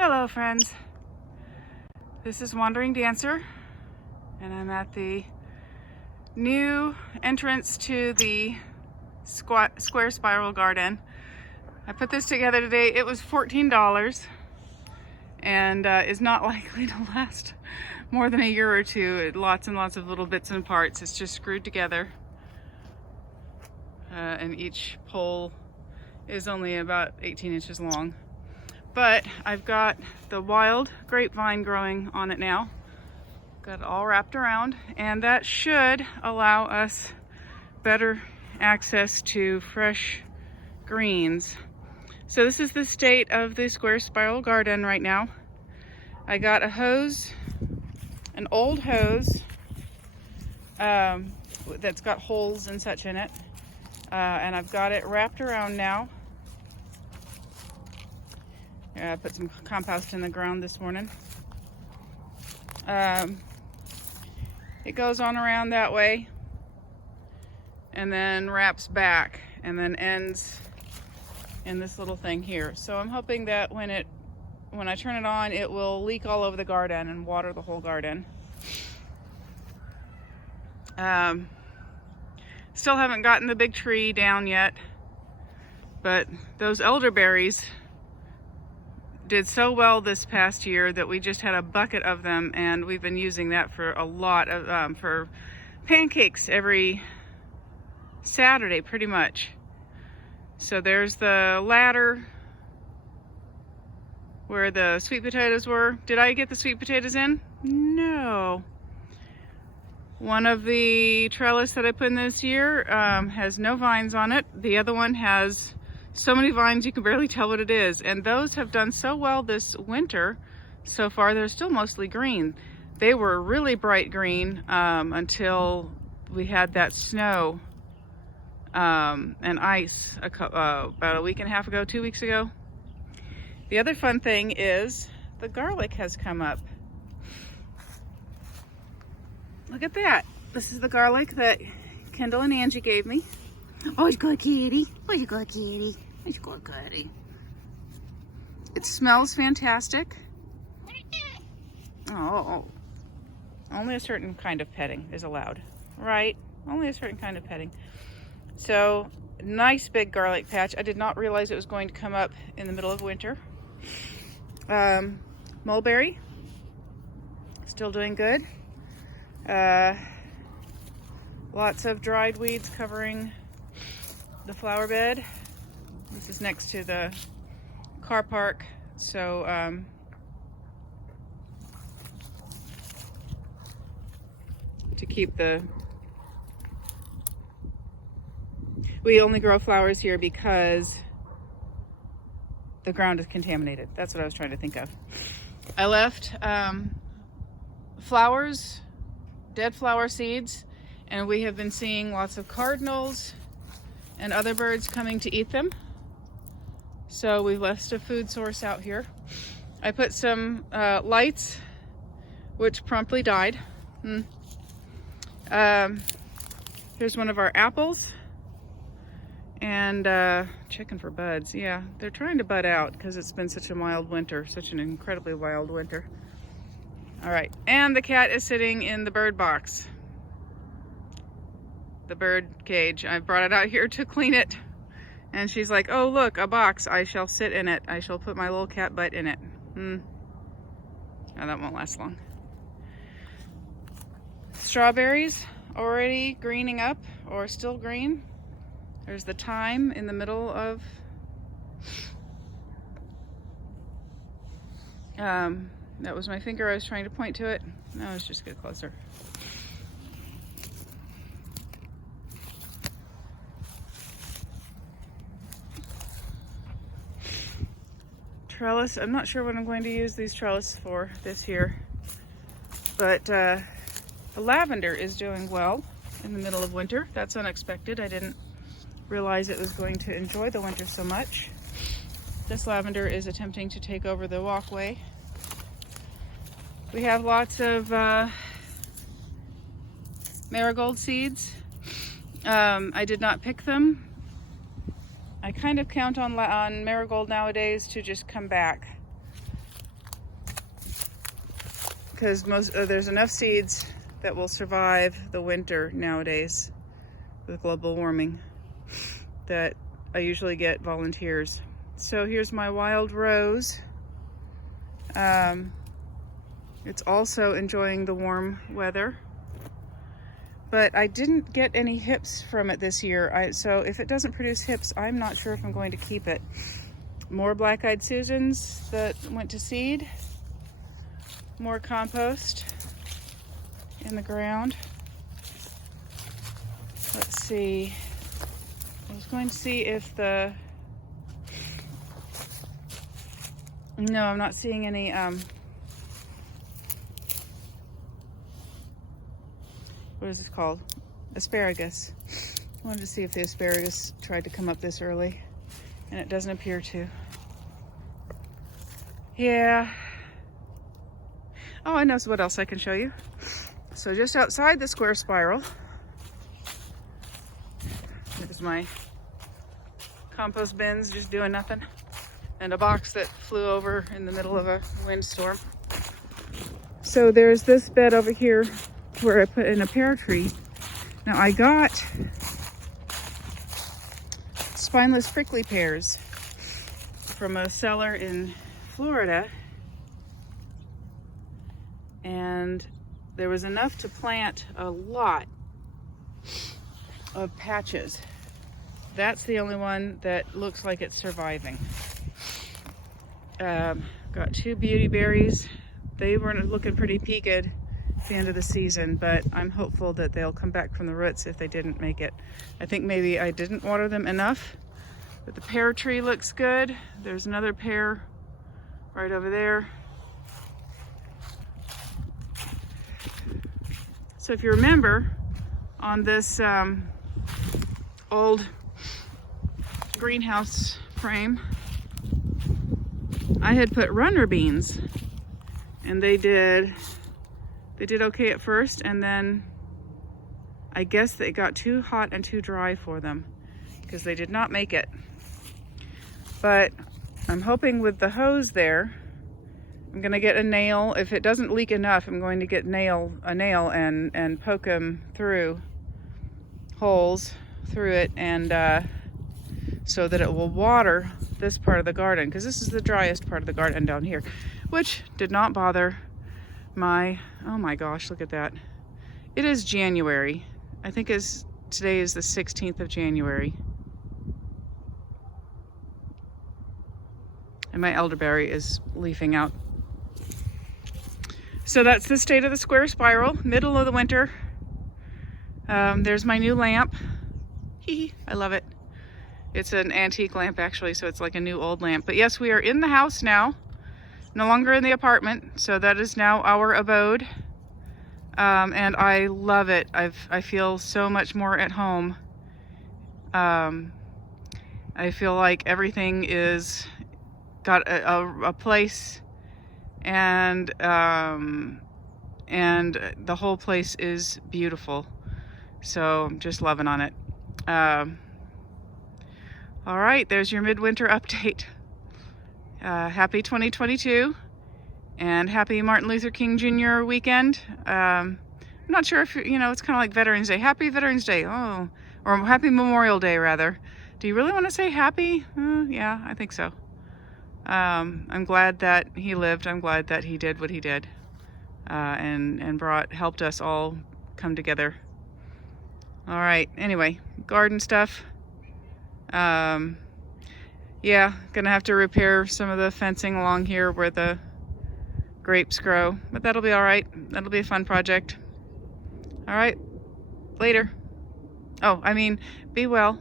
Hello friends, this is Wandering Dancer and I'm at the new entrance to the square spiral garden. I put this together today. It was $14 and is not likely to last more than a year or two. Lots and lots of little bits and parts. It's just screwed together and each pole is only about 18 inches long. But I've got the wild grapevine growing on it now. Got it all wrapped around, and that should allow us better access to fresh greens. So this is the state of the square spiral garden right now. I got a hose, an old hose that's got holes and such in it, and I've got it wrapped around now. I put some compost in the ground this morning. It goes on around that way and then wraps back and then ends in this little thing here. So I'm hoping that when I turn it on, it will leak all over the garden and water the whole garden. Still haven't gotten the big tree down yet, but those elderberries did so well this past year that we just had a bucket of them, and we've been using that for a lot of for pancakes every Saturday pretty much. So there's the ladder where the sweet potatoes were. Did I get the sweet potatoes in? No. One of the trellis that I put in this year has no vines on it. The other one has so many vines you can barely tell what it is, and those have done so well this winter so far. They're still mostly green. They were really bright green until we had that snow and ice about a week and a half ago, 2 weeks ago. The other fun thing is the garlic has come up. Look at that. This is the garlic that Kendall and Angie gave me. Oh, you good kitty. Oh, you good kitty. Oh, you good kitty. It smells fantastic. Oh, only a certain kind of petting is allowed, right? Only a certain kind of petting. So, nice big garlic patch. I did not realize it was going to come up in the middle of winter. Mulberry, still doing good. Lots of dried weeds covering the flower bed. This is next to the car park, so to keep we only grow flowers here because the ground is contaminated. That's what I was trying to think of. I left flowers, dead flower seeds, and we have been seeing lots of cardinals and other birds coming to eat them. So we've left a food source out here. I put some lights, which promptly died. Here's one of our apples, and checking for buds. Yeah, they're trying to bud out because it's been such a mild winter, such an incredibly wild winter. All right, and the cat is sitting in the bird box, the bird cage. I brought it out here to clean it, and she's like, oh look, a box, I shall sit in it, I shall put my little cat butt in it. Oh, that won't last long. Strawberries already greening up, or still green. There's the thyme in the middle of that was my finger. I was trying to point to it. No, let's just get closer. Trellis. I'm not sure what I'm going to use these trellis for this year, but the lavender is doing well in the middle of winter. That's unexpected. I didn't realize it was going to enjoy the winter so much. This lavender is attempting to take over the walkway. We have lots of marigold seeds. I did not pick them. I kind of count on marigold nowadays to just come back. because there's enough seeds that will survive the winter nowadays with global warming that I usually get volunteers. So here's my wild rose. It's also enjoying the warm weather, but I didn't get any hips from it this year. So if it doesn't produce hips, I'm not sure if I'm going to keep it. More black-eyed Susans that went to seed. More compost in the ground. Let's see. I was going to see if no, I'm not seeing any what is this called? Asparagus. I wanted to see if the asparagus tried to come up this early, and it doesn't appear to. Yeah. Oh, I know what else I can show you. So just outside the square spiral, there's my compost bins just doing nothing, and a box that flew over in the middle of a windstorm. So there's this bed over here where I put in a pear tree. Now I got spineless prickly pears from a seller in Florida, and there was enough to plant a lot of patches. That's the only one that looks like it's surviving. Got 2 beauty berries. They weren't looking pretty peaked at the end of the season, but I'm hopeful that they'll come back from the roots if they didn't make it. I think maybe I didn't water them enough, but the pear tree looks good. There's another pear right over there. So if you remember, on this old greenhouse frame, I had put runner beans, and they did okay at first, and then I guess they got too hot and too dry for them because they did not make it. But I'm hoping with the hose there, I'm gonna get a nail. If it doesn't leak enough, I'm going to get a nail and poke them through holes through it, and so that it will water this part of the garden, because this is the driest part of the garden down here, which did not bother my, oh my gosh, look at that. It is January. I think today is the 16th of January. And my elderberry is leafing out. So that's the state of the square spiral, middle of the winter. There's my new lamp. I love it. It's an antique lamp actually, so it's like a new old lamp. But yes, we are in the house now, no longer in the apartment. So that is now our abode. And I love it. I feel so much more at home. I feel like everything is got a place, and the whole place is beautiful. So I'm just loving on it. All right, there's your midwinter update. Happy 2022, and happy Martin Luther King Jr. weekend. I'm not sure if, it's kind of like Veterans Day. Happy Veterans Day. Oh, or happy Memorial Day, rather. Do you really want to say happy? Yeah, I think so. I'm glad that he lived. I'm glad that he did what he did, and helped us all come together. All right, anyway, garden stuff. Yeah, gonna have to repair some of the fencing along here where the grapes grow, but that'll be all right. That'll be a fun project. All right, later. Oh, I mean, be well.